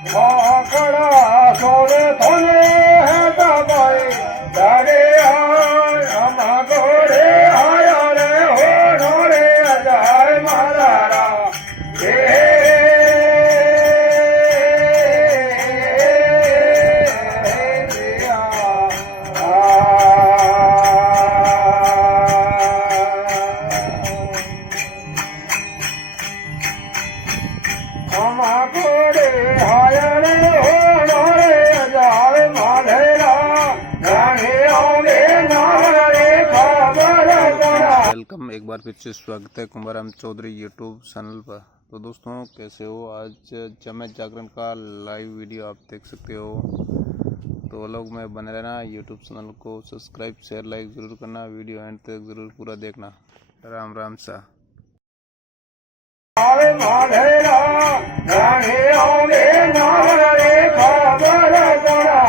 વાકડા સોરે થોને હેતા ભાઈ તારે આમા ગોરે આયા રે હો નોરે જાય મારા આમા ગોરે આયા રે હો નોરે જાય માધેરા જાણે ઓમે નારે ખબર પડા। वेलकम एक बार फिर से स्वागत है कुंभाराम चौधरी यूट्यूब चैनल पर। तो दोस्तों कैसे हो, आज जमे जागरण का लाइव वीडियो आप देख सकते हो। तो लोग में बने रहना, यूट्यूब चैनल को सब्सक्राइब शेयर लाइक ज़रूर करना, वीडियो एंड तक ज़रूर पूरा देखना। राम राम सा। माधेरा जाने ओमे नारे खबर पड़ा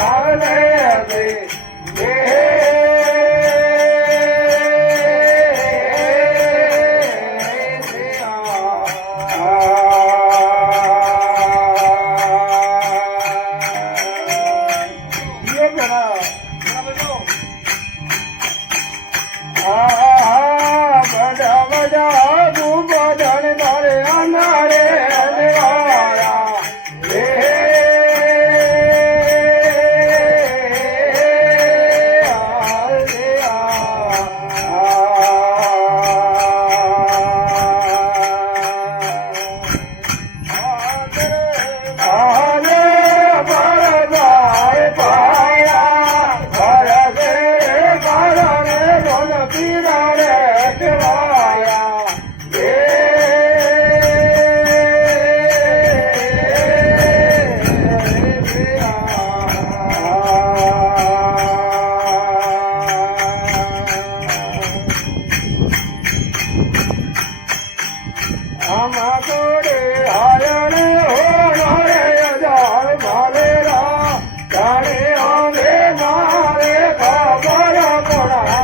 આમા ગોરે આયા રે હો નોરે જાય માધેરા જાણે ઓમે નારે ખબર પડા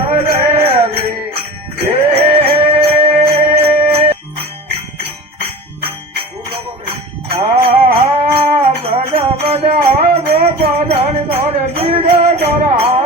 બધા બધા ગોપધન નોરે બીડે જરા